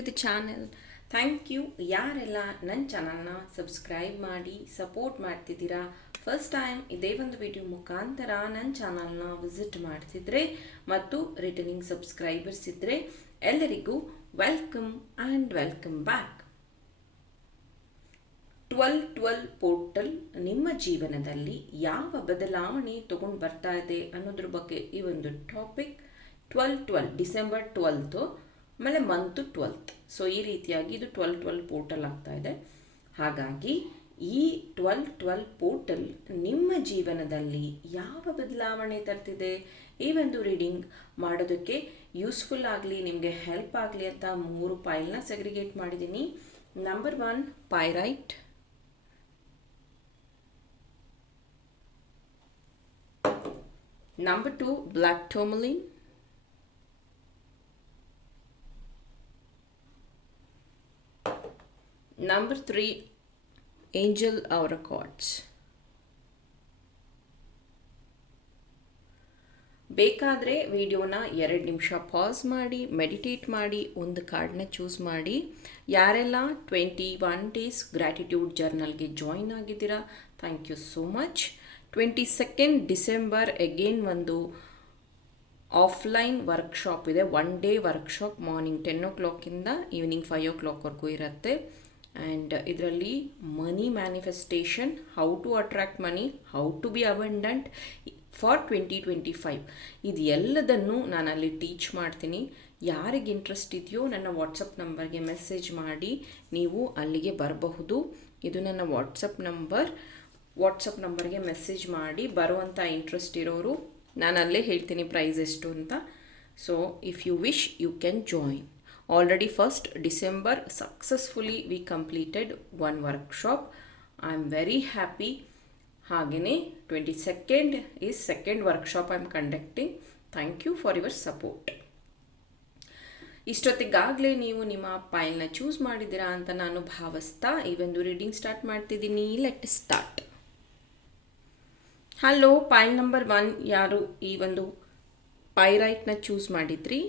To the channel thank you ಯಾರೆಲ್ಲ ನನ್ನ ಚಾನಲ್ನ ಸಬ್ಸ್ಕ್ರೈಬ್ ಮಾಡಿ ಸಪೋರ್ಟ್ ಮಾಡ್ತಿದ್ದೀರಾ? ಫಸ್ಟ್ ಟೈಮ್ ಇದೇ ಒಂದು ವಿಡಿಯೋ ಮುಖಾಂತರ ನನ್ನ ಚಾನಲ್ನ ವಿಸಿಟ್ ಮಾಡ್ತಿದ್ರೆ ಮತ್ತು ರಿಟರ್ನಿಂಗ್ ಸಬ್ಸ್ಕ್ರೈಬರ್ಸ್ ಇದ್ದರೆ ಎಲ್ಲರಿಗೂ welcome and welcome back twelve twelve portal ನಿಮ್ಮ ಜೀವನದಲ್ಲಿ ಯಾವ ಬದಲಾವಣೆ ತಗೊಂಡು ಬರ್ತಾ ಇದೆ ಅನ್ನೋದ್ರ ಬಗ್ಗೆ ಈ ಒಂದು topic twelve twelve December twelfth ಆಮೇಲೆ ಮಂತು ಟ್ವೆಲ್ತ್ ಸೊ ಈ ರೀತಿಯಾಗಿ ಇದು ಟ್ವೆಲ್ ಟ್ವೆಲ್ ಪೋರ್ಟಲ್ ಆಗ್ತಾ ಇದೆ. ಹಾಗಾಗಿ ಈ ಟ್ವೆಲ್ ಟ್ವೆಲ್ ಪೋರ್ಟಲ್ ನಿಮ್ಮ ಜೀವನದಲ್ಲಿ ಯಾವ ಬದಲಾವಣೆ ತರ್ತಿದೆ? ಈ ಒಂದು ರೀಡಿಂಗ್ ಮಾಡೋದಕ್ಕೆ ಯೂಸ್ಫುಲ್ ಆಗಲಿ, ನಿಮಗೆ ಹೆಲ್ಪ್ ಆಗಲಿ ಅಂತ ಮೂರು ಪೈಲ್ನ ಸೆಗ್ರಿಗೇಟ್ ಮಾಡಿದ್ದೀನಿ. Number one pyrite number two black tourmaline. Number three, angel aura quartz. ಬೇಕಾದರೆ ವಿಡಿಯೋನ ಎರಡು ನಿಮಿಷ ಪಾಸ್ ಮಾಡಿ ಮೆಡಿಟೇಟ್ ಮಾಡಿ ಒಂದು ಕಾರ್ಡ್ನ ಚೂಸ್ ಮಾಡಿ. ಯಾರೆಲ್ಲ ಟ್ವೆಂಟಿ ಒನ್ ಡೇಸ್ ಗ್ರ್ಯಾಟಿಟ್ಯೂಡ್ ಜರ್ನಲ್ಗೆ ಜಾಯಿನ್ ಆಗಿದ್ದೀರಾ thank you so much twenty second December again ಒಂದು ಆಫ್ಲೈನ್ ವರ್ಕ್ಶಾಪ್ ಇದೆ. One day workshop morning ten ಓ ಕ್ಲಾಕಿಂದ ಈವ್ನಿಂಗ್ ಫೈವ್ ಓ ಕ್ಲಾಕ್ವರೆಗೂ ಇರುತ್ತೆ. ಆ್ಯಂಡ್ ಇದರಲ್ಲಿ money manifestation how to attract money how to be abundant for twenty twenty five ಇದು ಎಲ್ಲದನ್ನು ನಾನು ಅಲ್ಲಿ ಟೀಚ್ ಮಾಡ್ತೀನಿ. ಯಾರಿಗೆ ಇಂಟ್ರೆಸ್ಟ್ ಇದೆಯೋ ನನ್ನ ವಾಟ್ಸಪ್ ನಂಬರ್ಗೆ ಮೆಸೇಜ್ ಮಾಡಿ ನೀವು ಅಲ್ಲಿಗೆ ಬರಬಹುದು. ಇದು ನನ್ನ ವಾಟ್ಸಪ್ ನಂಬರ್ ವಾಟ್ಸಪ್ ನಂಬರ್ಗೆ ಮೆಸೇಜ್ ಮಾಡಿ ಬರುವಂಥ ಇಂಟ್ರೆಸ್ಟ್ ಇರೋರು ನಾನು ಅಲ್ಲೇ ಹೇಳ್ತೀನಿ ಪ್ರೈಸ್ ಎಷ್ಟು ಅಂತ. So if you wish you can join already first December successfully we completed one workshop I am very happy ಹಾಗೆಯೇ twenty second is second workshop I am conducting thank you for your support ಇಷ್ಟೊತ್ತಿಗಾಗಲೇ ನೀವು ನಿಮ್ಮ ಫೈಲ್ನ choose ಮಾಡಿದ್ದೀರಾ ಅಂತ ನಾನು ಭಾವಿಸ್ತಾ ಈ ಒಂದು reading start ಮಾಡ್ತಿದ್ದೀನಿ. Let start hello pile number one ಯಾರು ಈ ಒಂದು ಪೈರೈಟ್ನ ಚೂಸ್ ಮಾಡಿದ್ರಿ?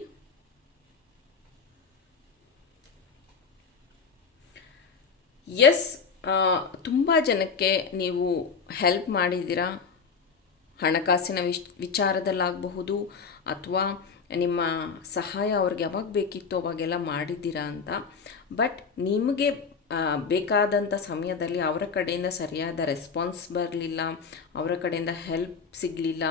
ಎಸ್ ತುಂಬ ಜನಕ್ಕೆ ನೀವು ಹೆಲ್ಪ್ ಮಾಡಿದ್ದೀರಾ? ಹಣಕಾಸಿನ ವಿಶ್, ವಿಚಾರದಲ್ಲಾಗಬಹುದು ಅಥವಾ ನಿಮ್ಮ ಸಹಾಯ ಅವ್ರಿಗೆ ಯಾವಾಗ ಬೇಕಿತ್ತು ಅವಾಗೆಲ್ಲ ಮಾಡಿದ್ದೀರಾ ಅಂತ. ಬಟ್ ನಿಮಗೆ ಬೇಕಾದಂಥ ಸಮಯದಲ್ಲಿ ಅವರ ಕಡೆಯಿಂದ ಸರಿಯಾದ ರೆಸ್ಪಾನ್ಸ್ ಬರಲಿಲ್ಲ, ಅವರ ಕಡೆಯಿಂದ ಹೆಲ್ಪ್ ಸಿಗಲಿಲ್ಲ.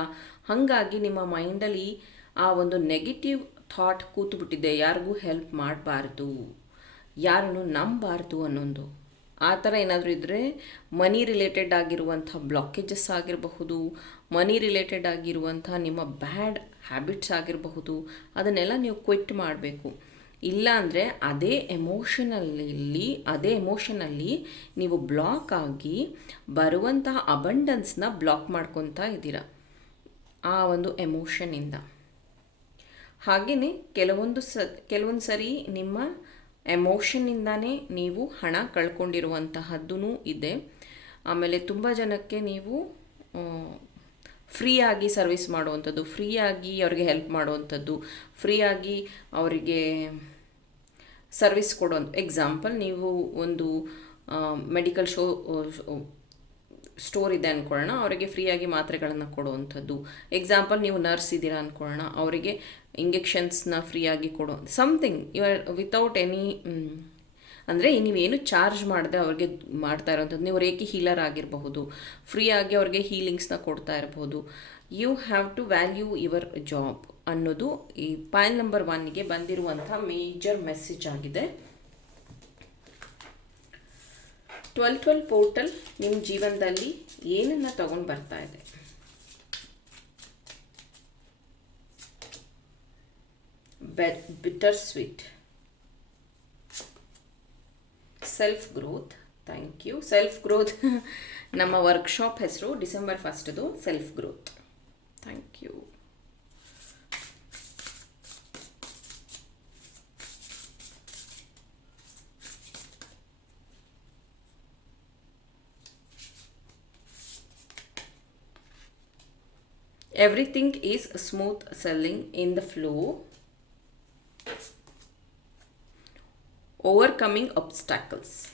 ಹಾಗಾಗಿ ನಿಮ್ಮ ಮೈಂಡಲ್ಲಿ ಆ ಒಂದು ನೆಗೆಟಿವ್ ಥಾಟ್ ಕೂತ್ಬಿಟ್ಟಿದೆ. ಯಾರಿಗೂ ಹೆಲ್ಪ್ ಮಾಡಬಾರ್ದು. ಯಾರನ್ನು ನಂಬಬಾರ್ದು ಅನ್ನೊಂದು. ಆ ಥರ ಏನಾದರೂ ಇದ್ದರೆ ಮನಿ ರಿಲೇಟೆಡ್ ಆಗಿರುವಂಥ ಬ್ಲಾಕೇಜಸ್ ಆಗಿರಬಹುದು ಮನಿ ರಿಲೇಟೆಡ್ ಆಗಿರುವಂಥ ನಿಮ್ಮ ಬ್ಯಾಡ್ ಹ್ಯಾಬಿಟ್ಸ್ ಆಗಿರಬಹುದು, ಅದನ್ನೆಲ್ಲ ನೀವು ಕ್ವಿಟ್ ಮಾಡಬೇಕು. ಇಲ್ಲಾಂದರೆ ಅದೇ ಎಮೋಷನಲ್ಲಿ ಅದೇ ಎಮೋಷನಲ್ಲಿ ನೀವು ಬ್ಲಾಕ್ ಆಗಿ ಬರುವಂತಹ ಅಬಂಡನ್ಸ್ನ ಬ್ಲಾಕ್ ಮಾಡ್ಕೊತಾ ಇದ್ದೀರಾ. ಆ ಒಂದು ಎಮೋಷನಿಂದ ಹಾಗೆಯೇ ಕೆಲವೊಂದು ಸ ಕೆಲವೊಂದು ಸರಿ ನಿಮ್ಮ ಎಮೋಷನ್ನಿಂದನೇ ನೀವು ಹಣ ಕಳ್ಕೊಂಡಿರುವಂತಹದ್ದೂ ಇದೆ. ಆಮೇಲೆ ತುಂಬ ಜನಕ್ಕೆ ನೀವು ಫ್ರೀಯಾಗಿ ಸರ್ವಿಸ್ ಮಾಡುವಂಥದ್ದು, ಫ್ರೀಯಾಗಿ ಅವರಿಗೆ ಹೆಲ್ಪ್ ಮಾಡುವಂಥದ್ದು, ಫ್ರೀಯಾಗಿ ಅವರಿಗೆ ಸರ್ವಿಸ್ ಕೊಡೋ ಎಕ್ಸಾಂಪಲ್ ನೀವು ಒಂದು ಮೆಡಿಕಲ್ ಶೋ ಸ್ಟೋರ್ ಇದೆ ಅಂದ್ಕೊಳ್ಳೋಣ ಅವರಿಗೆ ಫ್ರೀಯಾಗಿ ಮಾತ್ರೆಗಳನ್ನು ಕೊಡುವಂಥದ್ದು. ಎಕ್ಸಾಂಪಲ್ ನೀವು ನರ್ಸ್ ಇದ್ದೀರಾ ಅಂದ್ಕೊಳ್ಳೋಣ ಅವರಿಗೆ ಇಂಜೆಕ್ಷನ್ಸ್ನ ಫ್ರೀಯಾಗಿ ಕೊಡೋ. ಸಮಥಿಂಗ್ ಯುವರ್ ವಿತೌಟ್ ಎನಿ ಅಂದರೆ ನೀವೇನು ಚಾರ್ಜ್ ಮಾಡದೆ ಅವ್ರಿಗೆ ಮಾಡ್ತಾ ಇರೋವಂಥದ್ದು. ನೀವು ರೇಖಿ ಹೀಲರ್ ಆಗಿರಬಹುದು. ಫ್ರೀಯಾಗಿ ಅವ್ರಿಗೆ ಹೀಲಿಂಗ್ಸ್ನ ಕೊಡ್ತಾ ಇರಬಹುದು. You have to value your job ಅನ್ನೋದು ಈ ಪಾಯಿಂಟ್ ನಂಬರ್ ಒನ್ಗೆ ಬಂದಿರುವಂಥ ಮೇಜರ್ ಮೆಸೇಜ್ ಆಗಿದೆ. ಟ್ವೆಲ್ ಟ್ವೆಲ್ ಪೋರ್ಟಲ್ ನಿಮ್ಮ ಜೀವನದಲ್ಲಿ ಏನನ್ನು ತಗೊಂಡು ಬರ್ತಾ ಇದೆ? Bitter sweet self growth thank you self growth ನಮ್ಮ ವರ್ಕ್ಶಾಪ್ ಹೆಸರು December ಫಸ್ಟ್ದು self growth thank you everything is smooth sailing in the flow. Overcoming obstacles.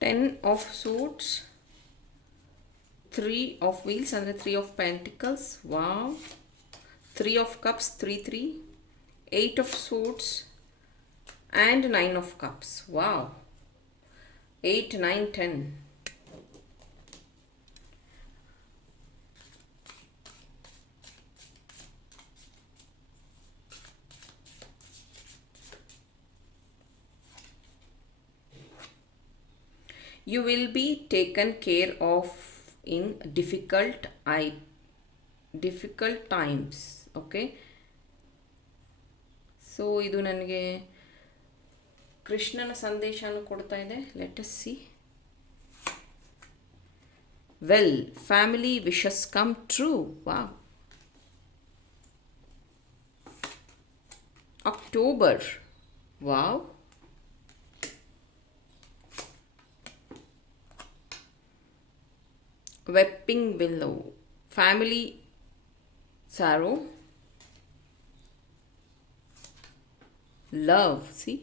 Ten of suits three of wheels ಅಂದರೆ three of pentacles wow three of cups three three eight of suits and nine of cups wow eight nine ten you will be taken care of. In difficult i, difficult times okay so ಇದು ನನಗೆ ಕೃಷ್ಣನ ಸಂದೇಶನ ಕೊಡ್ತಾ ಇದೆ. Let's see well family wishes come true ವಾ October wow weeping ಬಿಲ್ಲವು family ಸಾರು love see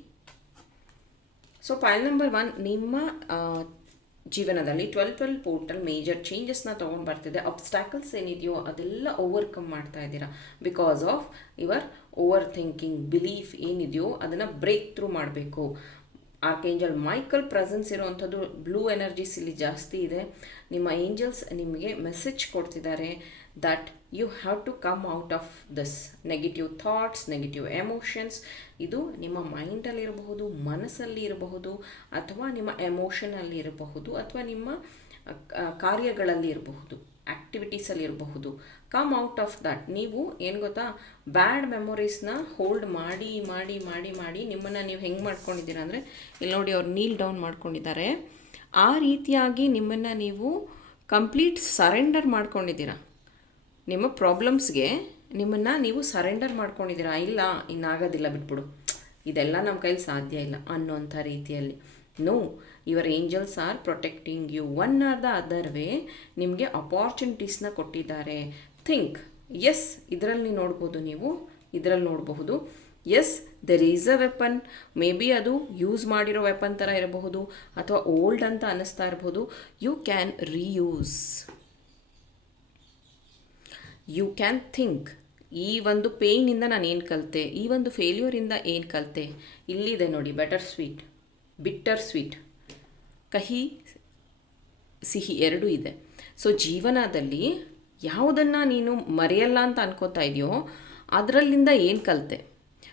so pile number one ನಿಮ್ಮ ಜೀವನದಲ್ಲಿ ಟ್ವೆಲ್ ಟ್ವೆಲ್ ಪೋರ್ಟಲ್ ಮೇಜರ್ ಚೇಂಜಸ್ನ ತೊಗೊಂಡು ಬರ್ತಿದೆ. ಅಬ್ಸ್ಟ್ಯಾಕಲ್ಸ್ ಏನಿದೆಯೋ ಅದೆಲ್ಲ ಓವರ್ಕಮ್ ಮಾಡ್ತಾ ಇದ್ದೀರಾ. Because of your overthinking belief ಏನಿದೆಯೋ ಅದನ್ನು ಬ್ರೇಕ್ ಥ್ರೂ ಮಾಡಬೇಕು. ಆರ್ಕೇಂಜಲ್ ಮೈಕಲ್ ಪ್ರೆಸೆನ್ಸ್ ಇರುವಂಥದ್ದು ಬ್ಲೂ ಎನರ್ಜೀಸ್ ಇಲ್ಲಿ ಜಾಸ್ತಿ ಇದೆ. ನಿಮ್ಮ ಏಂಜಲ್ಸ್ ನಿಮಗೆ ಮೆಸೇಜ್ ಕೊಡ್ತಿದ್ದಾರೆ that you have to come out of this negative thoughts negative emotions ಇದು ನಿಮ್ಮ ಮೈಂಡಲ್ಲಿ ಇರಬಹುದು, ಮನಸ್ಸಲ್ಲಿ ಇರಬಹುದು, ಅಥವಾ ನಿಮ್ಮ ಎಮೋಷನಲ್ಲಿ ಇರಬಹುದು, ಅಥವಾ ನಿಮ್ಮ ಕಾರ್ಯಗಳಲ್ಲಿ ಇರಬಹುದು ಆ್ಯಕ್ಟಿವಿಟೀಸಲ್ಲಿ ಇರಬಹುದು. ಕಮ್ ಔಟ್ ಆಫ್ ದಟ್ ನೀವು ಏನು ಗೊತ್ತಾ? ಬ್ಯಾಡ್ ಮೆಮೊರೀಸ್ನ ಹೋಲ್ಡ್ ಮಾಡಿ ಮಾಡಿ ಮಾಡಿ ಮಾಡಿ ನಿಮ್ಮನ್ನು ನೀವು ಹೆಂಗೆ ಮಾಡ್ಕೊಂಡಿದ್ದೀರಾ ಅಂದರೆ, ಇಲ್ಲಿ ನೋಡಿ ಅವ್ರು ನೀಲ್ ಡೌನ್ ಮಾಡ್ಕೊಂಡಿದ್ದಾರೆ. ಆ ರೀತಿಯಾಗಿ ನಿಮ್ಮನ್ನು ನೀವು ಕಂಪ್ಲೀಟ್ ಸರೆಂಡರ್ ಮಾಡ್ಕೊಂಡಿದ್ದೀರಾ. ನಿಮ್ಮ ಪ್ರಾಬ್ಲಮ್ಸ್ಗೆ ನಿಮ್ಮನ್ನು ನೀವು ಸರೆಂಡರ್ ಮಾಡ್ಕೊಂಡಿದ್ದೀರಾ. ಇಲ್ಲ, ಇನ್ನಾಗೋದಿಲ್ಲ, ಬಿಟ್ಬಿಡು. ಇದೆಲ್ಲ ನಮ್ಮ ಕೈಲಿ ಸಾಧ್ಯ ಇಲ್ಲ ಅನ್ನೋಂಥ ರೀತಿಯಲ್ಲಿ. Know your angels are protecting you one are the other way ನಿಮಗೆ ಅಪಾರ್ಚುನಿಟೀಸ್ನ ಕೊಟ್ಟಿದ್ದಾರೆ. ಥಿಂಕ್ ಎಸ್ ಇದರಲ್ಲಿ ನೋಡ್ಬೋದು ನೀವು. ಇದರಲ್ಲಿ ನೋಡಬಹುದು. Yes there is a weapon maybe ಅದು ಯೂಸ್ ಮಾಡಿರೋ ವೆಪನ್ ಥರ ಇರಬಹುದು. ಅಥವಾ ಓಲ್ಡ್ ಅಂತ ಅನ್ನಿಸ್ತಾ ಇರಬಹುದು. You can reuse you can think ಈ ಒಂದು ಪೇಯ್ನಿಂದ ನಾನು ಏನು ಕಲಿತೆ? ಈ ಒಂದು ಫೇಲ್ಯೂರಿಂದ ಏನು ಕಲಿತೆ? ಇಲ್ಲಿದೆ ನೋಡಿ ಬೆಟರ್ ಸ್ವೀಟ್ ಬಿಟ್ಟರ್ ಸ್ವೀಟ್ ಕಹಿ, ಸಿಹಿ ಎರಡೂ ಇದೆ. ಸೊ ಜೀವನದಲ್ಲಿ ಯಾವುದನ್ನು ನೀನು ಮರೆಯಲ್ಲ ಅಂತ ಅನ್ಕೋತಾ ಇದೆಯೋ, ಅದರಲ್ಲಿಂದ ಏನು ಕಲಿತೆ?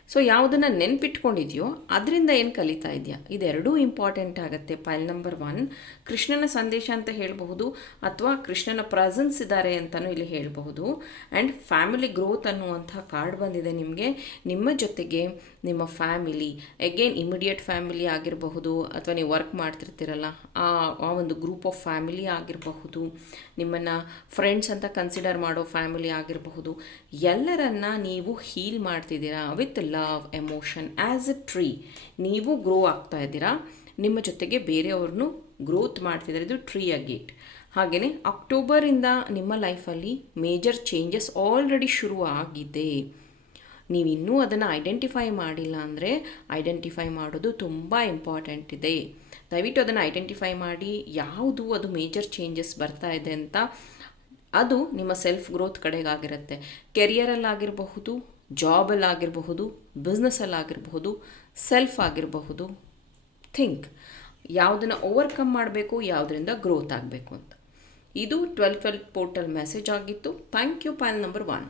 ಸೊ ಯಾವುದನ್ನು ನೆನ್ಪಿಟ್ಕೊಂಡಿದೆಯೋ, ಅದರಿಂದ ಏನು ಕಲಿತಾ ಇದೆಯಾ? ಇದೆರಡೂ ಇಂಪಾರ್ಟೆಂಟ್ ಆಗುತ್ತೆ. ಪೈಲ್ ನಂಬರ್ ಒನ್ ಕೃಷ್ಣನ ಸಂದೇಶ ಅಂತ ಹೇಳಬಹುದು, ಅಥವಾ ಕೃಷ್ಣನ ಪ್ರೆಸೆನ್ಸ್ ಇದ್ದಾರೆ ಅಂತಲೂ ಇಲ್ಲಿ ಹೇಳಬಹುದು. ಆ್ಯಂಡ್ ಫ್ಯಾಮಿಲಿ ಗ್ರೋತ್ ಅನ್ನುವಂಥ ಕಾರ್ಡ್ ಬಂದಿದೆ ನಿಮಗೆ. ನಿಮ್ಮ ಜೊತೆಗೆ ನಿಮ್ಮ ಫ್ಯಾಮಿಲಿ ಅಗೇನ್ ಇಮಿಡಿಯೇಟ್ ಫ್ಯಾಮಿಲಿ ಆಗಿರಬಹುದು ಅಥವಾ ನೀವು ವರ್ಕ್ ಮಾಡ್ತಿರ್ತೀರಲ್ಲ, ಆ ಆ ಒಂದು ಗ್ರೂಪ್ ಆಫ್ ಫ್ಯಾಮಿಲಿ ಆಗಿರಬಹುದು, ನಿಮ್ಮನ್ನು ಫ್ರೆಂಡ್ಸ್ ಅಂತ ಕನ್ಸಿಡರ್ ಮಾಡೋ ಫ್ಯಾಮಿಲಿ ಆಗಿರಬಹುದು, ಎಲ್ಲರನ್ನ ನೀವು ಹೀಲ್ ಮಾಡ್ತಿದ್ದೀರಾ with love emotion as a tree ನೀವು ಗ್ರೋ ಆಗ್ತಾ ಇದ್ದೀರಾ, ನಿಮ್ಮ ಜೊತೆಗೆ ಬೇರೆಯವ್ರನ್ನೂ ಗ್ರೋತ್ ಮಾಡ್ತಿದ್ದಾರೆ, ಇದು ಟ್ರೀ ಗೇಟ್ ಹಾಗೆಯೇ ಅಕ್ಟೋಬರಿಂದ ನಿಮ್ಮ ಲೈಫಲ್ಲಿ ಮೇಜರ್ ಚೇಂಜಸ್ ಆಲ್ರೆಡಿ ಶುರು ಆಗಿದೆ ನೀವು ಇನ್ನೂ ಅದನ್ನು ಐಡೆಂಟಿಫೈ ಮಾಡಿಲ್ಲ ಅಂದರೆ ಐಡೆಂಟಿಫೈ ಮಾಡೋದು ತುಂಬ ಇಂಪಾರ್ಟೆಂಟ್ ಇದೆ. ದಯವಿಟ್ಟು ಅದನ್ನು ಐಡೆಂಟಿಫೈ ಮಾಡಿ, ಯಾವುದು ಅದು ಮೇಜರ್ ಚೇಂಜಸ್ ಬರ್ತಾ ಇದೆ ಅಂತ, ಅದು ನಿಮ್ಮ ಸೆಲ್ಫ್ ಗ್ರೋತ್ ಕಡೆಗಾಗಿರುತ್ತೆ. ಕೆರಿಯರಲ್ಲಾಗಿರಬಹುದು ಜಾಬಲ್ಲಾಗಿರಬಹುದು ಬಿಸ್ನೆಸ್ಸಲ್ಲಾಗಿರಬಹುದು ಸೆಲ್ಫ್ ಆಗಿರಬಹುದು ಥಿಂಕ್ ಯಾವುದನ್ನು ಓವರ್ಕಮ್ ಮಾಡಬೇಕು, ಯಾವುದರಿಂದ ಗ್ರೋತ್ ಆಗಬೇಕು ಅಂತ. ಇದು ಟ್ವೆಲ್ ಟ್ವೆಲ್ ಪೋರ್ಟಲ್ ಮೆಸೇಜ್ ಆಗಿತ್ತು. Thank you pan number one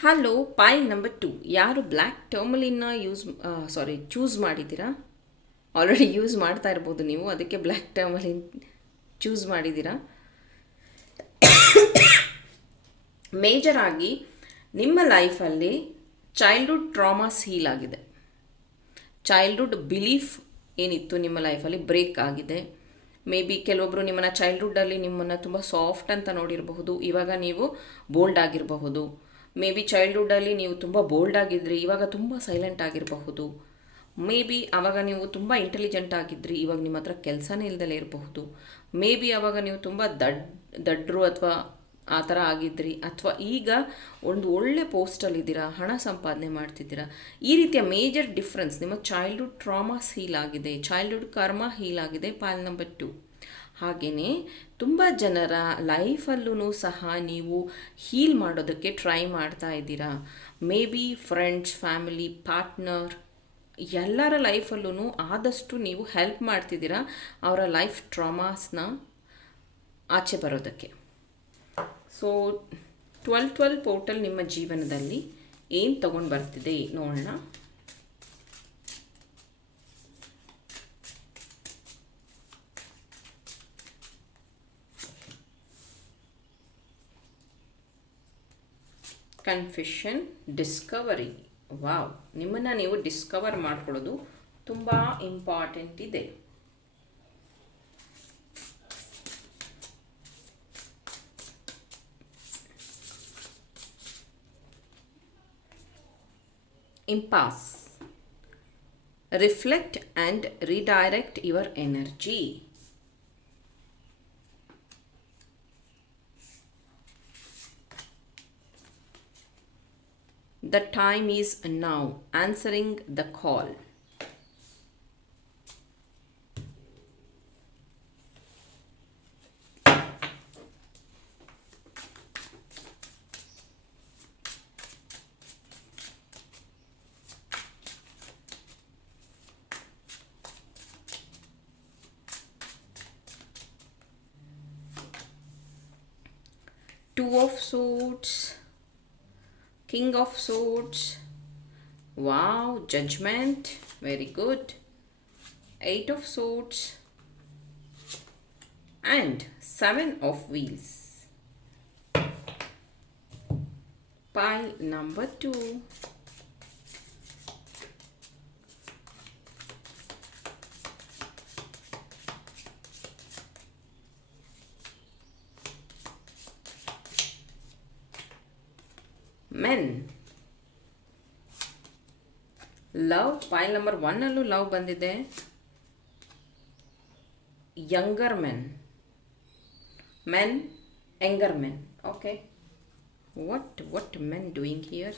hello pile number two ಯಾರು ಬ್ಲ್ಯಾಕ್ ಟರ್ಮಲಿನ್ನ ಯೂಸ್ ಸಾರಿ ಚೂಸ್ ಮಾಡಿದ್ದೀರಾ? ಆಲ್ರೆಡಿ ಯೂಸ್ ಮಾಡ್ತಾ ಇರ್ಬೋದು ನೀವು, ಅದಕ್ಕೆ ಬ್ಲ್ಯಾಕ್ ಟರ್ಮಲಿನ್ ಚೂಸ್ ಮಾಡಿದ್ದೀರಾ? ಮೇಜರ್ ಆಗಿ ನಿಮ್ಮ ಲೈಫಲ್ಲಿ ಚೈಲ್ಡ್ಹುಡ್ ಟ್ರಾಮಾಸ್ ಹೀಲ್ ಆಗಿದೆ. ಚೈಲ್ಡ್ಹುಡ್ ಬಿಲೀಫ್ ಏನಿತ್ತು ನಿಮ್ಮ ಲೈಫಲ್ಲಿ ಬ್ರೇಕ್ ಆಗಿದೆ. ಮೇ ಬಿ ಕೆಲವೊಬ್ಬರು ನಿಮ್ಮನ್ನು ಚೈಲ್ಡ್ಹುಡ್ಡಲ್ಲಿ ನಿಮ್ಮನ್ನು ತುಂಬ ಸಾಫ್ಟ್ ಅಂತ ನೋಡಿರಬಹುದು. ಇವಾಗ ನೀವು ಬೋಲ್ಡ್ ಆಗಿರಬಹುದು. ಮೇ ಬಿ ಚೈಲ್ಡ್ಹುಡ್ಡಲ್ಲಿ ನೀವು ತುಂಬ ಬೋಲ್ಡ್ ಆಗಿದ್ರಿ, ಇವಾಗ ತುಂಬ ಸೈಲೆಂಟ್ ಆಗಿರಬಹುದು. ಮೇ ಬಿ ಆವಾಗ ನೀವು ತುಂಬ ಇಂಟೆಲಿಜೆಂಟ್ ಆಗಿದ್ರಿ, ಇವಾಗ ನಿಮ್ಮ ಹತ್ರ ಕೆಲಸನೇ ಇಲ್ದಲೇ ಇರಬಹುದು. ಮೇ ಬಿ ಆವಾಗ ನೀವು ತುಂಬ ದಡ್, ದಡ್ರು ಅಥವಾ ಆ ಥರ ಆಗಿದ್ರಿ, ಅಥವಾ ಈಗ ಒಂದು ಒಳ್ಳೆ ಪೋಸ್ಟಲ್ಲಿದ್ದೀರಾ ಹಣ ಸಂಪಾದನೆ ಮಾಡ್ತಿದ್ದೀರಾ. ಈ ರೀತಿಯ ಮೇಜರ್ ಡಿಫ್ರೆನ್ಸ್ ನಿಮ್ಮ ಚೈಲ್ಡ್ಹುಡ್ ಟ್ರಾಮಾಸ್ ಹೀಲ್ ಆಗಿದೆ ಚೈಲ್ಡ್ಹುಡ್ ಕರ್ಮ ಹೀಲ್ ಆಗಿದೆ ಪಾಲ್ ನಂಬರ್ ಟು ಹಾಗೆಯೇ ತುಂಬ ಜನರ ಲೈಫಲ್ಲೂ ಸಹ ನೀವು ಹೀಲ್ ಮಾಡೋದಕ್ಕೆ ಟ್ರೈ ಮಾಡ್ತಾ ಇದ್ದೀರಾ? May be friends, family, partner, ಎಲ್ಲರ ಲೈಫಲ್ಲೂ ಆದಷ್ಟು ನೀವು ಹೆಲ್ಪ್ ಮಾಡ್ತಿದ್ದೀರಾ ಅವರ ಲೈಫ್ ಟ್ರಾಮಾಸ್ನ ಆಚೆ ಬರೋದಕ್ಕೆ? ಸೊ, ಟ್ವೆಲ್ ಟ್ವೆಲ್ ಪೋರ್ಟಲ್ ನಿಮ್ಮ ಜೀವನದಲ್ಲಿ ಏನು ತೊಗೊಂಡು ಬರ್ತಿದೆ ನೋಡೋಣ. ಕನ್ಫೆಷನ್ ಡಿಸ್ಕವರಿ ವಾವ್ ನಿಮ್ಮನ್ನು ನೀವು ಡಿಸ್ಕವರ್ ಮಾಡ್ಕೊಳ್ಳೋದು ತುಂಬ ಇಂಪಾರ್ಟೆಂಟ್ ಇದೆ. ಇಂಪಾಸ್ reflect and redirect your energy. The time is now. Answering the call. Two of Swords, King of Swords. Judgment. Very good. Eight of Swords. And Seven of Wheels. Pile number two. Men love file number ಒನ್ನಲ್ಲೂ love ಬಂದಿದೆ. Younger men men younger men okay what what men doing here?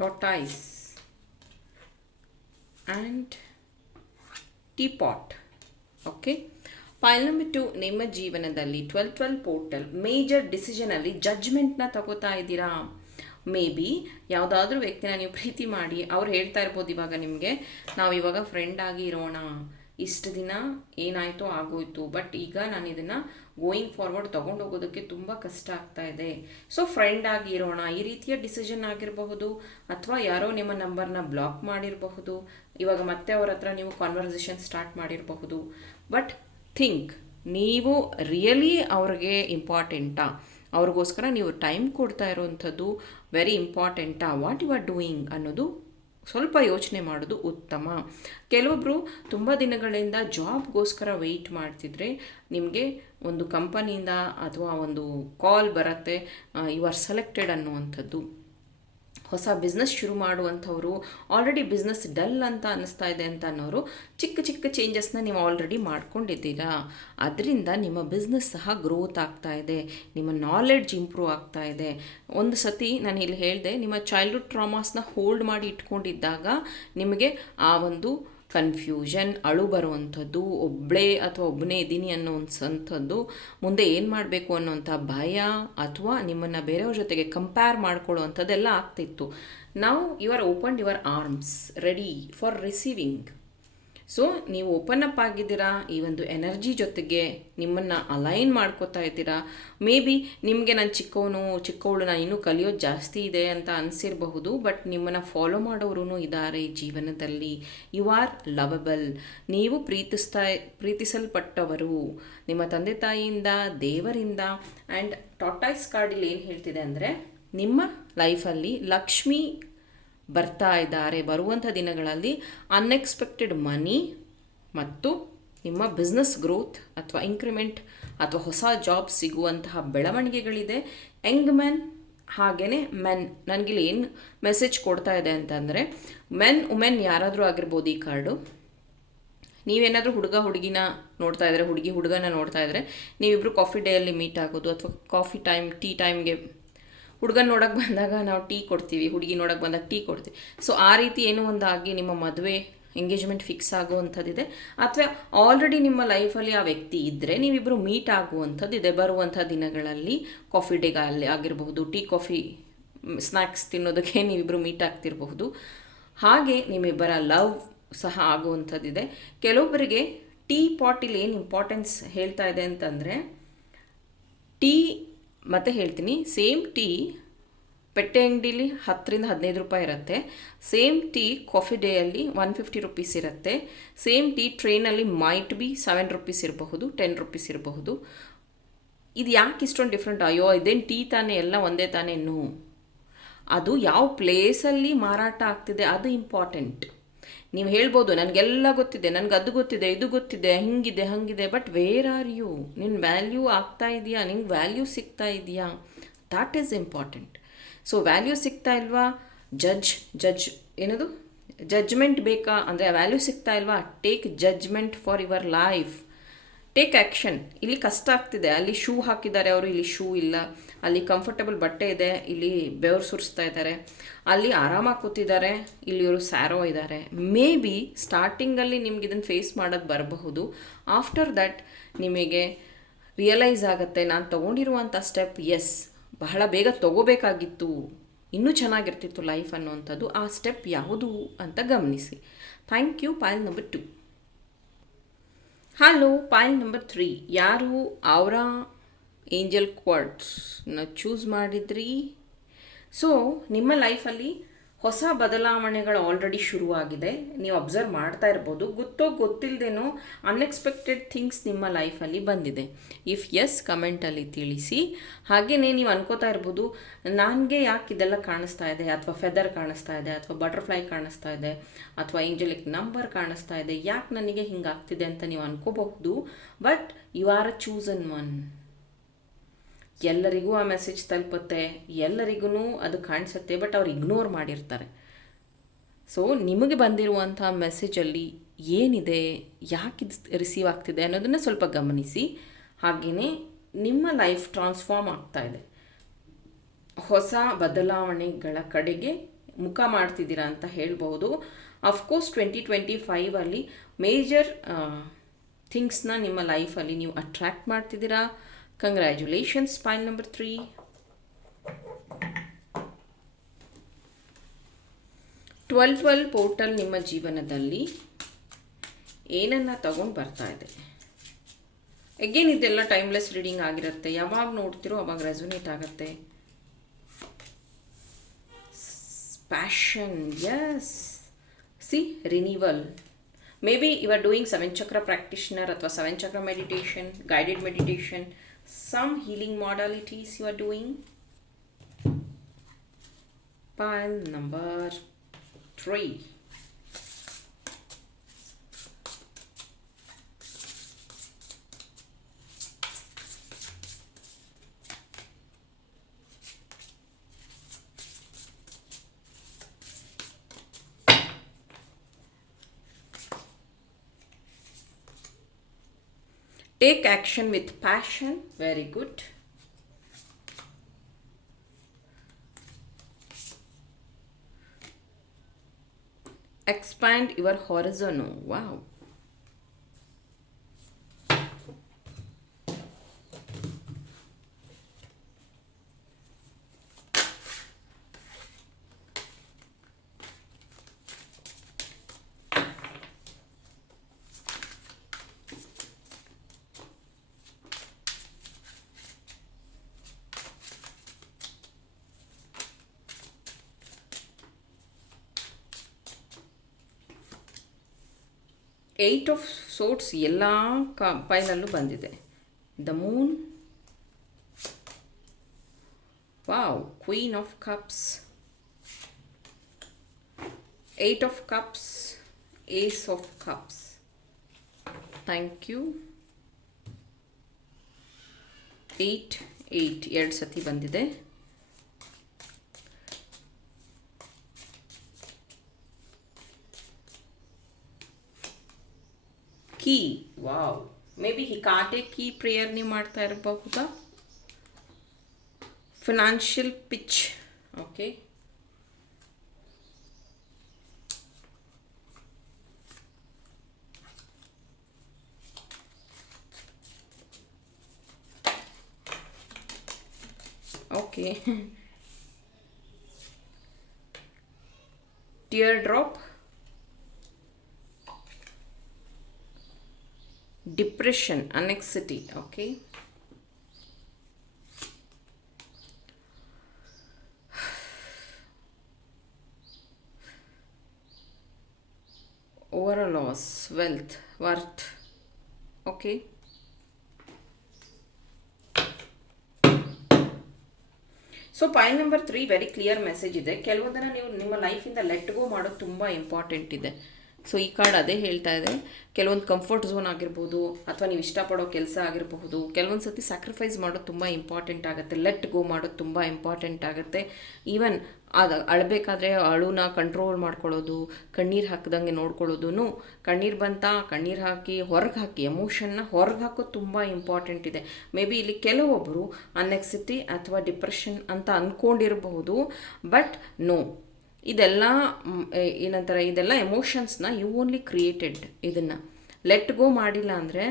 Tortoise and teapot okay file number two ನಿಮ್ಮ ಜೀವನದಲ್ಲಿ twelve twelve portal major ಡಿಸಿಷನಲ್ಲಿ ನ ತಗೋತಾ ಇದ್ದೀರಾ? May be ಯಾವುದಾದ್ರೂ ವ್ಯಕ್ತಿನ ನೀವು ಪ್ರೀತಿ ಮಾಡಿ, ಅವ್ರು ಹೇಳ್ತಾ ಇರ್ಬೋದು ಇವಾಗ ನಿಮಗೆ, ನಾವು ಇವಾಗ ಫ್ರೆಂಡ್ ಆಗಿ ಇರೋಣ. ಇಷ್ಟು ದಿನ ಏನಾಯಿತೋ ಆಗೋಯ್ತು. ಬಟ್ ಈಗ ನಾನು ಇದನ್ನು ಗೋಯಿಂಗ್ ಫಾರ್ವರ್ಡ್ ತೊಗೊಂಡು ಹೋಗೋದಕ್ಕೆ ತುಂಬ ಕಷ್ಟ ಆಗ್ತಾ ಇದೆ. ಸೊ ಫ್ರೆಂಡ್ ಆಗಿರೋಣ, ಈ ರೀತಿಯ ಡಿಸಿಷನ್ ಆಗಿರಬಹುದು, ಅಥವಾ ಯಾರೋ ನಿಮ್ಮ ನಂಬರ್ನ ಬ್ಲಾಕ್ ಮಾಡಿರಬಹುದು, ಇವಾಗ ಮತ್ತೆ ಅವ್ರ ಹತ್ರ ನೀವು ಕಾನ್ವರ್ಸೇಷನ್ ಸ್ಟಾರ್ಟ್ ಮಾಡಿರಬಹುದು. ಬಟ್ ಥಿಂಕ್ ನೀವು ರಿಯಲಿ ಅವ್ರಿಗೆ ಇಂಪಾರ್ಟೆಂಟಾ ಅವ್ರಿಗೋಸ್ಕರ ನೀವು ಟೈಮ್ ಕೊಡ್ತಾ ಇರೋವಂಥದ್ದು ವೆರಿ ಇಂಪಾರ್ಟೆಂಟಾ ವಾಟ್ ಯು ಆರ್ ಡೂಯಿಂಗ್ ಅನ್ನೋದು ಸ್ವಲ್ಪ ಯೋಚನೆ ಮಾಡೋದು ಉತ್ತಮ. ಕೆಲವೊಬ್ಬರು ತುಂಬ ದಿನಗಳಿಂದ ಜಾಬ್ಗೋಸ್ಕರ ವೆಯ್ಟ್ ಮಾಡ್ತಿದ್ರೆ ನಿಮಗೆ ಒಂದು ಕಂಪನಿಯಿಂದ ಅಥವಾ ಒಂದು ಕಾಲ್ ಬರುತ್ತೆ ಯು ಆರ್ ಸೆಲೆಕ್ಟೆಡ್ ಅನ್ನುವಂಥದ್ದು. ಹೊಸ ಬಿಸ್ನೆಸ್ ಶುರು ಮಾಡುವಂಥವ್ರು ಆಲ್ರೆಡಿ ಬಿಸ್ನೆಸ್ ಡಲ್ ಅಂತ ಅನ್ನಿಸ್ತಾ ಇದೆ ಅಂತ ಅನ್ನೋರು ಚಿಕ್ಕ ಚಿಕ್ಕ ಚೇಂಜಸ್ನ ನೀವು ಆಲ್ರೆಡಿ ಮಾಡ್ಕೊಂಡಿದ್ದೀರಾ. ಅದರಿಂದ ನಿಮ್ಮ ಬಿಸ್ನೆಸ್ ಸಹ ಗ್ರೋತ್ ಆಗ್ತಾ ಇದೆ, ನಿಮ್ಮ ನಾಲೆಡ್ಜ್ ಇಂಪ್ರೂವ್ ಆಗ್ತಾ ಇದೆ. ಒಂದು ಸತಿ ನಾನು ಇಲ್ಲಿ ಹೇಳಿದೆ, ನಿಮ್ಮ ಚೈಲ್ಡ್ಹುಡ್ ಟ್ರಾಮಾಸ್ನ ಹೋಲ್ಡ್ ಮಾಡಿ ಇಟ್ಕೊಂಡಿದ್ದಾಗ ನಿಮಗೆ ಆ ಒಂದು ಕನ್ಫ್ಯೂಷನ್ ಅಳು ಬರುವಂಥದ್ದು ಒಬ್ಬಳೇ ಅಥವಾ ಒಬ್ಬನೇ ಇದ್ದೀನಿ ಅನ್ನೋವಂಥದ್ದು, ಮುಂದೆ ಏನು ಮಾಡಬೇಕು ಅನ್ನೋಂಥ ಭಯ ಅಥವಾ ನಿಮ್ಮನ್ನು ಬೇರೆಯವ್ರ ಜೊತೆಗೆ ಕಂಪೇರ್ ಮಾಡ್ಕೊಳ್ಳುವಂಥದ್ದೆಲ್ಲ ಆಗ್ತಿತ್ತು. ನಾವು you are open your arms ready for receiving so ನೀವು ಓಪನ್ ಅಪ್ ಆಗಿದ್ದೀರಾ? ಈ ಒಂದು ಎನರ್ಜಿ ಜೊತೆಗೆ ನಿಮ್ಮನ್ನು ಅಲೈನ್ ಮಾಡ್ಕೋತಾ ಇದ್ದೀರಾ? ಮೇ ಬಿ ನಿಮಗೆ ನಾನು ಚಿಕ್ಕವನು, ಚಿಕ್ಕವಳು ನಾನು ಇನ್ನೂ ಕಲಿಯೋದು ಜಾಸ್ತಿ ಇದೆ ಅಂತ ಅನಿಸಿರಬಹುದು ಬಟ್ ನಿಮ್ಮನ್ನು ಫಾಲೋ ಮಾಡೋರು ಇದ್ದಾರೆ ಜೀವನದಲ್ಲಿ. ಯು ಆರ್ ಲವಬಲ್ ನೀವು ಪ್ರೀತಿಸ್ತಾ, ಪ್ರೀತಿಸಲ್ಪಟ್ಟವರು. ನಿಮ್ಮ ತಂದೆ ತಾಯಿಯಿಂದ, ದೇವರಿಂದ. ಆ್ಯಂಡ್ ಟಾಟಾಯ್ಸ್ ಕಾರ್ಡಲ್ಲಿ ಏನು ಹೇಳ್ತಿದೆ ಅಂದರೆ, ನಿಮ್ಮ ಲೈಫಲ್ಲಿ ಲಕ್ಷ್ಮಿ ಬರ್ತಾ ಇದ್ದಾರೆ. ಬರುವಂಥ ದಿನಗಳಲ್ಲಿ ಅನ್ಎಕ್ಸ್ಪೆಕ್ಟೆಡ್ ಮನಿ ಮತ್ತು ನಿಮ್ಮ ಬಿಸ್ನೆಸ್ ಗ್ರೋತ್ ಅಥವಾ ಇನ್ಕ್ರಿಮೆಂಟ್ ಅಥವಾ ಹೊಸ ಜಾಬ್ ಸಿಗುವಂತಹ ಬೆಳವಣಿಗೆಗಳಿದೆ. ಯಂಗ್ ಮೆನ್ ಹಾಗೆಯೇ ಮೆನ್ ನನಗಿಲ್ಲಿ ಏನು ಮೆಸೇಜ್ ಕೊಡ್ತಾ ಇದೆ ಅಂತಂದರೆ ಮೆನ್ ಉಮೆನ್ ಯಾರಾದರೂ ಆಗಿರ್ಬೋದು ಈ ಕಾರ್ಡು, ನೀವೇನಾದರೂ ಹುಡುಗ, ಹುಡುಗಿನ ನೋಡ್ತಾ ಇದ್ದರೆ ಹುಡುಗಿ, ಹುಡುಗನ ನೋಡ್ತಾ ಇದ್ದರೆ ನೀವಿಬ್ಬರು ಕಾಫಿ ಡೇಯಲ್ಲಿ ಮೀಟ್ ಆಗೋದು ಅಥವಾ ಕಾಫಿ ಟೈಮ್ ಟೀ ಟೈಮ್ಗೆ ಹುಡುಗನ ನೋಡೋಕೆ ಬಂದಾಗ ನಾವು ಟೀ ಕೊಡ್ತೀವಿ, ಹುಡುಗಿ ನೋಡೋಕೆ ಬಂದಾಗ ಟೀ ಕೊಡ್ತೀವಿ. ಸೊ ಆ ರೀತಿ ಏನೋ ಒಂದಾಗಿ ನಿಮ್ಮ ಮದುವೆ ಎಂಗೇಜ್ಮೆಂಟ್ ಫಿಕ್ಸ್ ಆಗುವಂಥದ್ದಿದೆ. ಅಥವಾ ಆಲ್ರೆಡಿ ನಿಮ್ಮ ಲೈಫಲ್ಲಿ ಆ ವ್ಯಕ್ತಿ ಇದ್ದರೆ ನೀವಿಬ್ಬರು ಮೀಟ್ ಆಗುವಂಥದ್ದಿದೆ. ಬರುವಂಥ ದಿನಗಳಲ್ಲಿ ಕಾಫಿ ಡೇಗಲ್ಲಿ ಆಗಿರಬಹುದು, ಟೀ ಕಾಫಿ ಸ್ನ್ಯಾಕ್ಸ್ ತಿನ್ನೋದಕ್ಕೆ ನೀವಿಬ್ಬರು ಮೀಟ್ ಆಗ್ತಿರಬಹುದು. ಹಾಗೆ ನಿಮ್ಮಿಬ್ಬರ ಲವ್ ಸಹ ಆಗುವಂಥದ್ದಿದೆ. ಕೆಲವೊಬ್ಬರಿಗೆ ಟೀ ಪಾಟಿಲಿ ಏನು ಇಂಪಾರ್ಟೆನ್ಸ್ ಹೇಳ್ತಾ ಇದೆ ಅಂತಂದರೆ, ಟೀ ಮತ್ತೆ ಹೇಳ್ತೀನಿ ಸೇಮ್ ಟೀ ಪೆಟ್ಟೆ ಅಂಗಡಿಲಿ ಹತ್ತರಿಂದ ಹದಿನೈದು ರೂಪಾಯಿ ಇರುತ್ತೆ. ಸೇಮ್ ಟೀ ಕಾಫಿ ಡೇಯಲ್ಲಿ ಒನ್ ಫಿಫ್ಟಿ ರುಪೀಸ್ ಇರುತ್ತೆ. ಸೇಮ್ ಟೀ ಟ್ರೈನಲ್ಲಿ ಮೈಟ್ ಬಿ ಸೆವೆನ್ ರುಪೀಸ್ ಇರಬಹುದು ಟೆನ್ ರುಪೀಸ್ ಇರಬಹುದು. ಇದು ಯಾಕೆ ಇಷ್ಟೊಂದು ಡಿಫ್ರೆಂಟ್ ಅಯ್ಯೋ, ಇದೇನು ಟೀ ತಾನೇ, ಎಲ್ಲ ಒಂದೇ ತಾನೇ ಅದು ಯಾವ ಪ್ಲೇಸಲ್ಲಿ ಮಾರಾಟ ಆಗ್ತಿದೆ, ಅದು ಇಂಪಾರ್ಟೆಂಟ್ ನೀವು ಹೇಳ್ಬೋದು, ನನಗೆಲ್ಲ ಗೊತ್ತಿದೆ, ನನಗೆ ಅದು ಗೊತ್ತಿದೆ, ಇದು ಗೊತ್ತಿದೆ, ಹಿಂಗಿದೆ, ಹಂಗಿದೆ ಬಟ್ ವೇರ್ ಆರ್ ಯು ನಿನ್ನ ವ್ಯಾಲ್ಯೂ ಆಗ್ತಾ ಇದೆಯಾ? ನಿಂಗೆ ವ್ಯಾಲ್ಯೂ ಸಿಗ್ತಾ ಇದೆಯಾ? That is important so value ಸಿಗ್ತಾ ಇಲ್ವಾ? ಜಡ್ಜ್ ಜಡ್ಜ್ ಏನದು? ಜಜ್ಮೆಂಟ್ ಬೇಕಾ? ಅಂದರೆ ವ್ಯಾಲ್ಯೂ ಸಿಗ್ತಾ ಇಲ್ವಾ? Take judgment for your life take action ಇಲ್ಲಿ ಕಷ್ಟ ಆಗ್ತಿದೆ. ಅಲ್ಲಿ ಶೂ ಹಾಕಿದ್ದಾರೆ ಅವರು, ಇಲ್ಲಿ ಶೂ ಇಲ್ಲ. ಅಲ್ಲಿ ಕಂಫರ್ಟಬಲ್ ಬಟ್ಟೆ ಇದೆ, ಇಲ್ಲಿ ಬೆವರು ಸುರಿಸ್ತಾ ಇದ್ದಾರೆ. ಅಲ್ಲಿ ಆರಾಮಾಗಿ ಕೂತಿದ್ದಾರೆ, ಇಲ್ಲಿ ಇವರು ಸ್ಯಾರೋ ಇದ್ದಾರೆ. ಮೇ ಬಿ ಸ್ಟಾರ್ಟಿಂಗಲ್ಲಿ ನಿಮ್ಗೆ ಇದನ್ನು ಫೇಸ್ ಮಾಡೋದು ಬರಬಹುದು. ಆಫ್ಟರ್ ದಟ್ ನಿಮಗೆ ರಿಯಲೈಸ್ ಆಗುತ್ತೆ, ನಾನು ತೊಗೊಂಡಿರುವಂಥ ಸ್ಟೆಪ್ ಎಸ್ ಬಹಳ ಬೇಗ ತಗೋಬೇಕಾಗಿತ್ತು. ಇನ್ನೂ ಚೆನ್ನಾಗಿರ್ತಿತ್ತು ಲೈಫ್ ಅನ್ನುವಂಥದ್ದು. ಆ ಸ್ಟೆಪ್ ಯಾವುದು ಅಂತ ಗಮನಿಸಿ. Thank you pile number two hello pile number three ಯಾರು? ಅವರ ಏಂಜಲ್ ಕ್ವಾರ್ಟ್ಸ್ನ ಚೂಸ್ ಮಾಡಿದ್ರಿ. ಸೊ ನಿಮ್ಮ ಲೈಫಲ್ಲಿ ಹೊಸ ಬದಲಾವಣೆಗಳು ಆಲ್ರೆಡಿ ಶುರುವಾಗಿದೆ. ನೀವು ಅಬ್ಸರ್ವ್ ಮಾಡ್ತಾ ಇರ್ಬೋದು. ಗೊತ್ತೋ ಗೊತ್ತಿಲ್ಲದೇನೋ ಅನ್ಎಕ್ಸ್ಪೆಕ್ಟೆಡ್ ಥಿಂಗ್ಸ್ ನಿಮ್ಮ ಲೈಫಲ್ಲಿ ಬಂದಿದೆ. ಇಫ್ ಎಸ್ ಕಮೆಂಟಲ್ಲಿ ತಿಳಿಸಿ. ಹಾಗೆಯೇ ನೀವು ಅನ್ಕೋತಾ ಇರ್ಬೋದು, ನನಗೆ ಯಾಕೆ ಇದೆಲ್ಲ ಕಾಣಿಸ್ತಾ ಇದೆ, ಅಥವಾ ಫೆದರ್ ಕಾಣಿಸ್ತಾ ಇದೆ, ಅಥವಾ ಬಟರ್ಫ್ಲೈ ಕಾಣಿಸ್ತಾ ಇದೆ, ಅಥವಾ ಏಂಜಲಿಕ್ ನಂಬರ್ ಕಾಣಿಸ್ತಾ ಇದೆ, ಯಾಕೆ ನನಗೆ ಹಿಂಗಾಗ್ತಿದೆ ಅಂತ ನೀವು ಅನ್ಕೋಬಹುದು but you are a chosen one ಎಲ್ಲರಿಗೂ ಆ ಮೆಸೇಜ್ ತಲುಪುತ್ತೆ ಎಲ್ಲರಿಗೂ ಅದು ಕಾಣಿಸುತ್ತೆ ಬಟ್ ಅವ್ರು ಇಗ್ನೋರ್ ಮಾಡಿರ್ತಾರೆ. ಸೊ ನಿಮಗೆ ಬಂದಿರುವಂಥ ಮೆಸೇಜಲ್ಲಿ ಏನಿದೆ, ಯಾಕೆ ಇದು ರಿಸೀವ್ ಆಗ್ತಿದೆ ಅನ್ನೋದನ್ನು ಸ್ವಲ್ಪ ಗಮನಿಸಿ. ಹಾಗೆಯೇ ನಿಮ್ಮ ಲೈಫ್ ಟ್ರಾನ್ಸ್ಫಾರ್ಮ್ ಆಗ್ತಾ ಇದೆ. ಹೊಸ ಬದಲಾವಣೆಗಳ ಕಡೆಗೆ ಮುಖ ಮಾಡ್ತಿದ್ದೀರಾ ಅಂತ ಹೇಳ್ಬೋದು ಅಫ್ಕೋರ್ಸ್ ಟ್ವೆಂಟಿ ಟ್ವೆಂಟಿ ಫೈವಲ್ಲಿ ಮೇಜರ್ ಥಿಂಗ್ಸ್ನ ನಿಮ್ಮ ಲೈಫಲ್ಲಿ ನೀವು ಅಟ್ರ್ಯಾಕ್ಟ್ ಮಾಡ್ತಿದ್ದೀರಾ. Congratulations pile number three twelve twelve portal ನಿಮ್ಮ ಜೀವನದಲ್ಲಿ ಏನನ್ನು ತಗೊಂಡು ಬರ್ತಾ ಇದೆ ಎಗೇನ್ ಇದೆಲ್ಲ ಟೈಮ್ಲೆಸ್ ರೀಡಿಂಗ್ ಆಗಿರುತ್ತೆ ಯಾವಾಗ ನೋಡ್ತಿರೋ ಅವಾಗ ರೆಸೊನೇಟ್ ಆಗುತ್ತೆ passion yes see renewal maybe you are doing seven chakra practitioner ಅಥವಾ seven chakra meditation guided meditation some healing modalities you are doing. Pile number three. Take action with passion. Very good. Expand your horizon. Wow. Eight of suits ಎಲ್ಲ ಕ ಪೈಲಲ್ಲೂ ಬಂದಿದೆ. The moon wow queen of cups eight of cups ace of cups thank you eight eight ಎರಡು ಸತಿ ಬಂದಿದೆ. Key wow maybe Hecate key prayer ನೀವು ಮಾಡ್ತಾ ಇರಬಹುದಾ financial pitch okay okay teardrop. Depression anxiety okay? Overall loss, wealth, worth, okay? So point number three very clear message ಇದೆ. ಕೆಲವೊಂದನ್ನು ನೀವು ನಿಮ್ಮ ಲೈಫಿಂದ let ಮಾಡೋದು ತುಂಬ ಇಂಪಾರ್ಟೆಂಟ್ ಇದೆ. ಸೊ ಈ ಕಾರ್ಡ್ ಅದೇ ಹೇಳ್ತಾ ಇದೆ. ಕೆಲವೊಂದು ಕಂಫರ್ಟ್ ಝೋನ್ ಆಗಿರ್ಬೋದು, ಅಥವಾ ನೀವು ಇಷ್ಟಪಡೋ ಕೆಲಸ ಆಗಿರಬಹುದು, ಕೆಲವೊಂದು ಸತಿ ಸ್ಯಾಕ್ರಿಫೈಸ್ ಮಾಡೋದು ತುಂಬ ಇಂಪಾರ್ಟೆಂಟ್ ಆಗುತ್ತೆ. ಲೆಟ್ ಗೋ ಮಾಡೋದು ತುಂಬ ಇಂಪಾರ್ಟೆಂಟ್ ಆಗುತ್ತೆ. ಈವನ್ ಅದು ಅಳಬೇಕಾದ್ರೆ ಅಳುನ ಕಂಟ್ರೋಲ್ ಮಾಡ್ಕೊಳ್ಳೋದು, ಕಣ್ಣೀರು ಹಾಕ್ದಂಗೆ ನೋಡ್ಕೊಳ್ಳೋದು ಕಣ್ಣೀರು ಬಂತ, ಕಣ್ಣೀರು ಹಾಕಿ, ಹೊರಗೆ ಹಾಕಿ ಎಮೋಷನ್ನ ಹೊರಗೆ ಹಾಕೋದು ತುಂಬ ಇಂಪಾರ್ಟೆಂಟ್ ಇದೆ. ಮೇ ಬಿ ಇಲ್ಲಿ ಕೆಲವೊಬ್ಬರು ಅನ್ಎಕ್ಸಿಟಿ ಅಥವಾ ಡಿಪ್ರೆಷನ್ ಅಂತ ಅಂದ್ಕೊಂಡಿರಬಹುದು ಬಟ್ ನೋ ಇದೆಲ್ಲ ಏನಂತಾರೆ, ಇದೆಲ್ಲ ಎಮೋಷನ್ಸ್ನ ಯು ಓನ್ಲಿ ಕ್ರಿಯೇಟೆಡ್ ಇದನ್ನು. ಲೆಟ್ ಗೋ ಮಾಡಿಲ್ಲ ಅಂದರೆ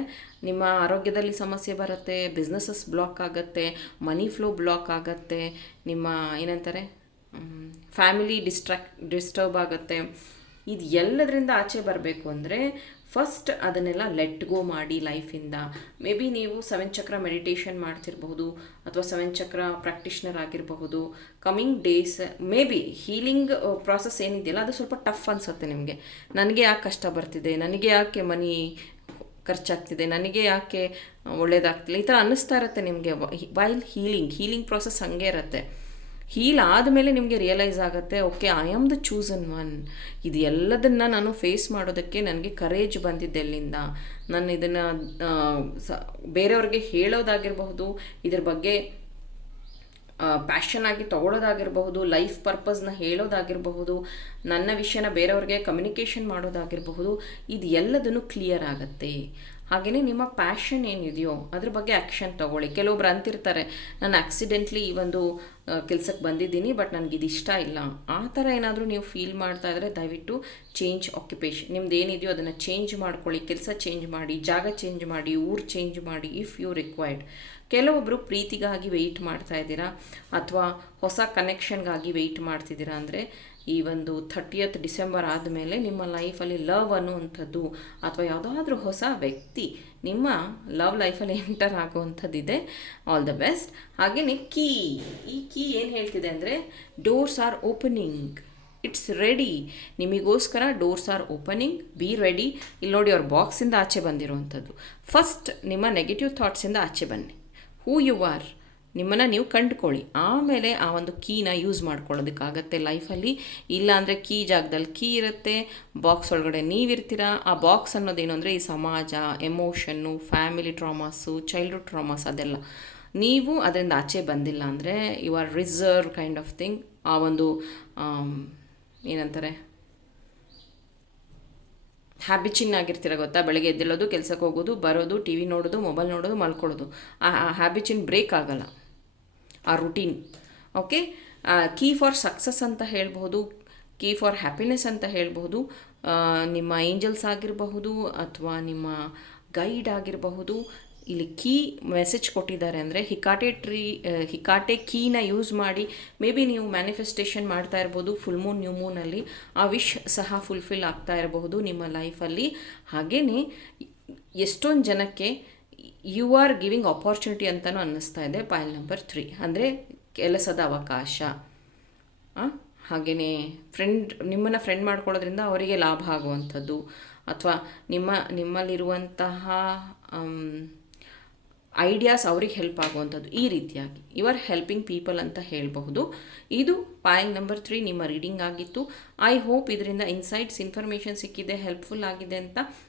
ನಿಮ್ಮ ಆರೋಗ್ಯದಲ್ಲಿ ಸಮಸ್ಯೆ ಬರುತ್ತೆ ಬಿಸ್ನೆಸಸ್ ಬ್ಲಾಕ್ ಆಗುತ್ತೆ ಮನಿ ಫ್ಲೋ ಬ್ಲಾಕ್ ಆಗುತ್ತೆ, ನಿಮ್ಮ ಏನಂತಾರೆ ಫ್ಯಾಮಿಲಿ ಡಿಸ್ಟ್ರಾಕ್ ಡಿಸ್ಟರ್ಬ್ ಆಗುತ್ತೆ. ಇದು ಎಲ್ಲದರಿಂದ ಆಚೆ ಬರಬೇಕು ಅಂದರೆ ಫಸ್ಟ್ ಅದನ್ನೆಲ್ಲ ಲೆಟ್ ಗೋ ಮಾಡಿ ಲೈಫಿಂದ ಮೇ ಬಿ ನೀವು ಸೆವೆನ್ ಚಕ್ರ ಮೆಡಿಟೇಷನ್ ಮಾಡ್ತಿರಬಹುದು, ಅಥವಾ ಸೆವೆನ್ ಚಕ್ರ ಪ್ರಾಕ್ಟಿಷನರ್ ಆಗಿರಬಹುದು. Coming days maybe healing process ಏನಿದೆಯಲ್ಲ, ಅದು ಸ್ವಲ್ಪ ಟಫ್ ಅನಿಸುತ್ತೆ ನಿಮಗೆ. ನನಗೆ ಯಾಕೆ ಕಷ್ಟ ಬರ್ತಿದೆ? ನನಗೆ ಯಾಕೆ ಮನಿ ಖರ್ಚಾಗ್ತಿದೆ? ನನಗೆ ಯಾಕೆ ಒಳ್ಳೇದಾಗ್ತಿಲ್ಲ? ಈ ಥರ ಅನ್ನಿಸ್ತಾ ಇರುತ್ತೆ ನಿಮಗೆ ವೈಲ್ ಹೀಲಿಂಗ್ ಹೀಲಿಂಗ್ ಪ್ರಾಸೆಸ್ ಹಂಗೆ ಇರುತ್ತೆ. ಹೀಲ್ ಆದಮೇಲೆ ನಿಮಗೆ ರಿಯಲೈಸ್ ಆಗುತ್ತೆ okay I am the chosen one ಇದು ಎಲ್ಲದನ್ನು ನಾನು ಫೇಸ್ ಮಾಡೋದಕ್ಕೆ ನನಗೆ ಕರೇಜ್ ಬಂದಿದ್ದೆ ಎಲ್ಲಿಂದ ನಾನು ಇದನ್ನು ಸ, ಬೇರೆಯವ್ರಿಗೆ ಹೇಳೋದಾಗಿರಬಹುದು, ಇದ್ರ ಬಗ್ಗೆ ಪ್ಯಾಷನ್ ಆಗಿ ತಗೊಳ್ಳೋದಾಗಿರಬಹುದು ಲೈಫ್ ಪರ್ಪಸ್ನ ಹೇಳೋದಾಗಿರಬಹುದು, ನನ್ನ ವಿಷಯನ ಬೇರೆಯವ್ರಿಗೆ ಕಮ್ಯುನಿಕೇಷನ್ ಮಾಡೋದಾಗಿರಬಹುದು, ಇದು ಎಲ್ಲದನ್ನು ಕ್ಲಿಯರ್ ಆಗುತ್ತೆ. ಹಾಗೆಯೇ ನಿಮ್ಮ ಪ್ಯಾಷನ್ ಏನಿದೆಯೋ ಅದ್ರ ಬಗ್ಗೆ ಆ್ಯಕ್ಷನ್ ತಗೊಳ್ಳಿ. ಕೆಲವೊಬ್ರು ಅಂತಿರ್ತಾರೆ, ನಾನು ಆಕ್ಸಿಡೆಂಟ್ಲಿ ಈ ಒಂದು ಕೆಲಸಕ್ಕೆ ಬಂದಿದ್ದೀನಿ ಬಟ್ ನನಗೆ ಇದು ಇಷ್ಟ ಇಲ್ಲ. ಆ ಥರ ಏನಾದರೂ ನೀವು ಫೀಲ್ ಮಾಡ್ತಾ ಇದ್ದರೆ ದಯವಿಟ್ಟು ಚೇಂಜ್ ಆಕ್ಯುಪೇಷನ್ ನಿಮ್ದು ಏನಿದೆಯೋ ಅದನ್ನು ಚೇಂಜ್ ಮಾಡ್ಕೊಳ್ಳಿ. ಕೆಲಸ ಚೇಂಜ್ ಮಾಡಿ, ಜಾಗ ಚೇಂಜ್ ಮಾಡಿ, ಊರು ಚೇಂಜ್ ಮಾಡಿ ಇಫ್ ಯು ರಿಕ್ವೈರ್ಡ್ ಕೆಲವೊಬ್ಬರು ಪ್ರೀತಿಗಾಗಿ ವೆಯ್ಟ್ ಮಾಡ್ತಾ ಇದ್ದೀರಾ, ಅಥವಾ ಹೊಸ ಕನೆಕ್ಷನ್ಗಾಗಿ ವೆಯ್ಟ್ ಮಾಡ್ತಿದ್ದೀರಾ ಅಂದರೆ ಈ ಒಂದು ಥರ್ಟಿಯತ್ ಡಿಸೆಂಬರ್ ಆದಮೇಲೆ ನಿಮ್ಮ ಲೈಫಲ್ಲಿ ಲವ್ ಅನ್ನುವಂಥದ್ದು ಅಥವಾ ಯಾವುದಾದ್ರೂ ಹೊಸ ವ್ಯಕ್ತಿ ನಿಮ್ಮ ಲವ್ ಲೈಫಲ್ಲಿ ಎಂಟರ್ ಆಗುವಂಥದ್ದಿದೆ. ಆಲ್ ದ ಬೆಸ್ಟ್ ಹಾಗೆಯೇ ಕೀ ಈ ಕೀ ಏನು ಹೇಳ್ತಿದೆ ಅಂದರೆ doors are opening it's ready ನಿಮಗೋಸ್ಕರ doors are opening be ready ಇಲ್ಲಿ ನೋಡಿ ಅವ್ರ ಬಾಕ್ಸಿಂದ ಆಚೆ ಬಂದಿರುವಂಥದ್ದು. ಫಸ್ಟ್ ನಿಮ್ಮ ನೆಗೆಟಿವ್ ಥಾಟ್ಸಿಂದ ಆಚೆ ಬನ್ನಿ. ಹೂ ಯು ಆರ್ ನಿಮ್ಮನ್ನು ನೀವು ಕಂಡುಕೊಳ್ಳಿ. ಆಮೇಲೆ ಆ ಒಂದು ಕೀನ ಯೂಸ್ ಮಾಡ್ಕೊಳ್ಳೋದಕ್ಕಾಗತ್ತೆ ಲೈಫಲ್ಲಿ ಇಲ್ಲಾಂದರೆ ಕೀ ಜಾಗದಲ್ಲಿ ಕೀ ಇರುತ್ತೆ ಬಾಕ್ಸ್ ಒಳಗಡೆ ನೀವಿರ್ತೀರ? ಆ ಬಾಕ್ಸ್ ಅನ್ನೋದೇನು ಅಂದರೆ ಈ ಸಮಾಜ emotion family traumas childhood traumas ಅದೆಲ್ಲ. ನೀವು ಅದರಿಂದ ಆಚೆ ಬಂದಿಲ್ಲ ಅಂದರೆ you are reserve kind of thing ಆ ಒಂದು ಏನಂತಾರೆ? ಹ್ಯಾಬಿಚಿನ್ ಆಗಿರ್ತೀರ ಗೊತ್ತಾ? ಬೆಳಗ್ಗೆ ಎದ್ದೇಳೋದು, ಕೆಲಸಕ್ಕೆ ಹೋಗೋದು, ಬರೋದು ಟಿ ವಿ ನೋಡೋದು ಮೊಬೈಲ್ ನೋಡೋದು, ಮಲ್ಕೊಳ್ಳೋದು. ಆ ಹ್ಯಾಬಿಚಿನ್ ಬ್ರೇಕ್ ಆಗಲ್ಲ. ಆ routine okay key for success ಅಂತ ಹೇಳಬಹುದು ಕೀ ಫಾರ್ ಹ್ಯಾಪಿನೆಸ್ ಅಂತ ಹೇಳಬಹುದು ನಿಮ್ಮ ಏಂಜಲ್ಸ್ ಆಗಿರಬಹುದು ಅಥವಾ ನಿಮ್ಮ ಗೈಡ್ ಆಗಿರಬಹುದು. ಇಲ್ಲಿ ಕೀ ಮೆಸೇಜ್ ಕೊಟ್ಟಿದ್ದಾರೆ ಅಂದರೆ ಹಿಕಾಟೆ ಟ್ರೀ ಹಿಕಾಟೆ ಕೀನ ಯೂಸ್ ಮಾಡಿ ಮೇ ಬಿ ನೀವು ಮ್ಯಾನಿಫೆಸ್ಟೇಷನ್ ಮಾಡ್ತಾ ಇರ್ಬೋದು ಫುಲ್ ಮೂನ್ ನ್ಯೂ ಮೂನಲ್ಲಿ ಆ ವಿಶ್ ಸಹ ಫುಲ್ಫಿಲ್ ಆಗ್ತಾ ಇರಬಹುದು ನಿಮ್ಮ ಲೈಫಲ್ಲಿ ಹಾಗೆಯೇ ಎಷ್ಟೊಂದು ಜನಕ್ಕೆ ಯು ಆರ್ ಗಿವಿಂಗ್ ಆಪರ್ಚುನಿಟಿ ಅಂತಲೂ ಅನ್ನಿಸ್ತಾ ಇದೆ. ಪಾಯಿಲ್ ನಂಬರ್ ತ್ರೀ ಅಂದರೆ ಕೆಲಸದ ಅವಕಾಶ. ಹಾಗೆಯೇ ಫ್ರೆಂಡ್ ನಿಮ್ಮನ್ನು ಫ್ರೆಂಡ್ ಮಾಡ್ಕೊಳ್ಳೋದ್ರಿಂದ ಅವರಿಗೆ ಲಾಭ ಆಗುವಂಥದ್ದು. ಅಥವಾ ನಿಮ್ಮ, ನಿಮ್ಮಲ್ಲಿರುವಂತಹ ಐಡಿಯಾಸ್ ಅವ್ರಿಗೆ ಹೆಲ್ಪ್ ಆಗುವಂಥದ್ದು. ಈ ರೀತಿಯಾಗಿ. ಯು ಆರ್ ಹೆಲ್ಪಿಂಗ್ ಪೀಪಲ್ ಅಂತ ಹೇಳಬಹುದು. ಇದು ಪಾಯಲ್ ನಂಬರ್ ತ್ರೀ ನಿಮ್ಮ ರೀಡಿಂಗ್ ಆಗಿತ್ತು. ಐ ಹೋಪ್ ಇದರಿಂದ ಇನ್ಸೈಟ್ಸ್ ಇನ್ಫಾರ್ಮೇಷನ್ ಸಿಕ್ಕಿದೆ ಹೆಲ್ಪ್ಫುಲ್ ಆಗಿದೆ ಅಂತ